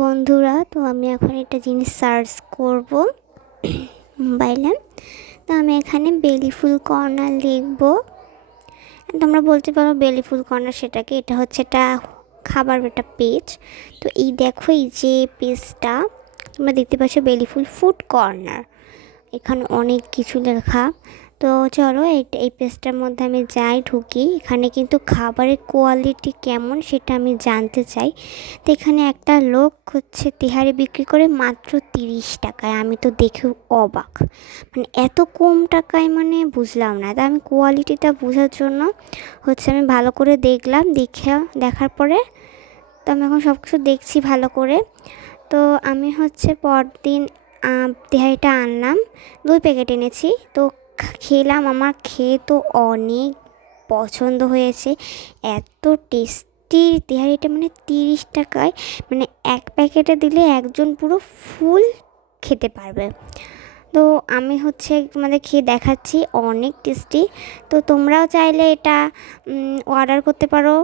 বন্ধুরা, তো আমি এখন একটা জিনিস সার্চ করব মোবাইলে। তো আমি এখানে বেলি ফুল কর্নার লিখব। তোমরা বলতে পারো বেলি ফুল কর্নার সেটাকে, এটা হচ্ছে একটা খাবার একটা পেজ। তো এই দেখো, এই যে পেজটা তোমরা দেখতে পাচ্ছ বেলি ফুল ফুড কর্নার, এখানে অনেক কিছু লেখা। তো চলো এই পেজটার মধ্যে আমি যাই, ঢুকি। এখানে কিন্তু খাবারের কোয়ালিটি কেমন সেটা আমি জানতে চাই। তো এখানে একটা লোক হচ্ছে তেহারি বিক্রি করে মাত্র 30 টাকায়। আমি তো দেখেও অবাক, মানে এত কম টাকায়, মানে বুঝলাম না। তা আমি কোয়ালিটিটা বোঝার জন্য হচ্ছে আমি ভালো করে দেখলাম, দেখার পরে তো আমি এখন সব কিছু দেখছি ভালো করে। তো আমি হচ্ছে পরদিন তেহারিটা আনলাম, 2 প্যাকেট এনেছি। তো খেলাম, আমার খেয়ে তো অনেক পছন্দ হয়েছে। এত টেস্টি তেহারিটা, মানে 30 টাকায়, মানে এক প্যাকেটে দিলে একজন পুরো ফুল খেতে পারবে। তো আমি হচ্ছে তোমাদের খেয়ে দেখাচ্ছি, অনেক টেস্টি। তো তোমরাও চাইলে এটা অর্ডার করতে পারো।